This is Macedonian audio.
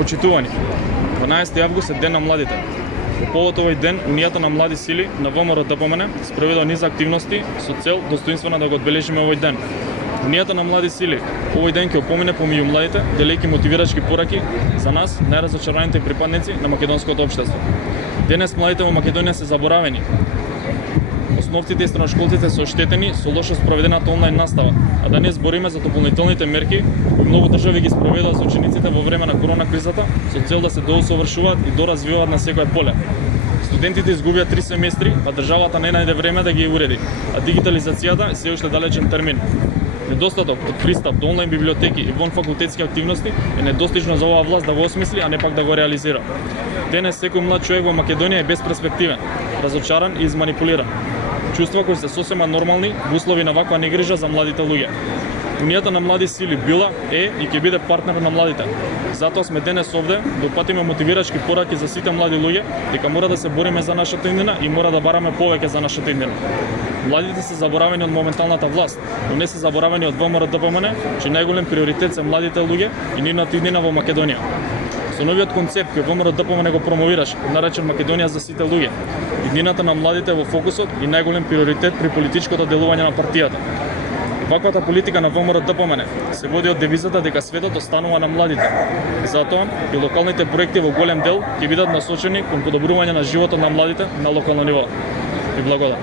Почитувани, 12 август е Ден на младите. По повод овој ден, Унијата на млади сили на ВМРО ДПМН спроведе низ активности со цел достоинствено да го одбележиме овој ден. Унијата на млади сили овој ден ќе опомине помеѓу младите, делејќи мотивирачки пораки за нас, најразочараните припадници на македонското општество. Денес младите во Македонија се заборавени. Основците и средношколците се оштетени со лошо спроведената онлайн настава, а да не збориме за дополнителните мерки кои многу држави ги спроведоа за учениците во време на корона кризата со цел да се доусовршуваат и доразвиваат на секое поле. Студентите изгубија 3 семестри, а државата не најде време да ги уреди, а дигитализацијата е се уште далечен термин. Недостаток од пристап до онлайн библиотеки и вонфакултетски активности е недостижно за оваа власт да го осмисли, а не пак да го реализира. Денес секој млад човек во Македонија е безперспективен, разочаран и изманипулиран. Чувства кои се сосема нормални во услови на ваква негрижа за младите луѓе. Унијата на млади сили била, е и ќе биде партнер на младите. Затоа сме денес овде да упатиме мотивирачки пораки за сите млади луѓе дека мора да се бориме за нашата иднина и мора да бараме повеќе за нашата иднина. Младите се заборавени од моменталната власт, но не се заборавени од ВМРО ДПМН, че најголем приоритет се младите луѓе и нивната иднина во Македонија. Со новиот концепт кој ВМРО ДПМН го промовираше, наречен Македонија за сите луѓе, иднината на младите во фокусот и најголем приоритет при политичкото делување на партијата. Ваквата политика на ВМРО ДПМН се води од девизата дека светот останува на младите. Затоа и локалните проекти во голем дел ќе бидат насочени кон подобрување на животот на младите на локално ниво. И благодарам.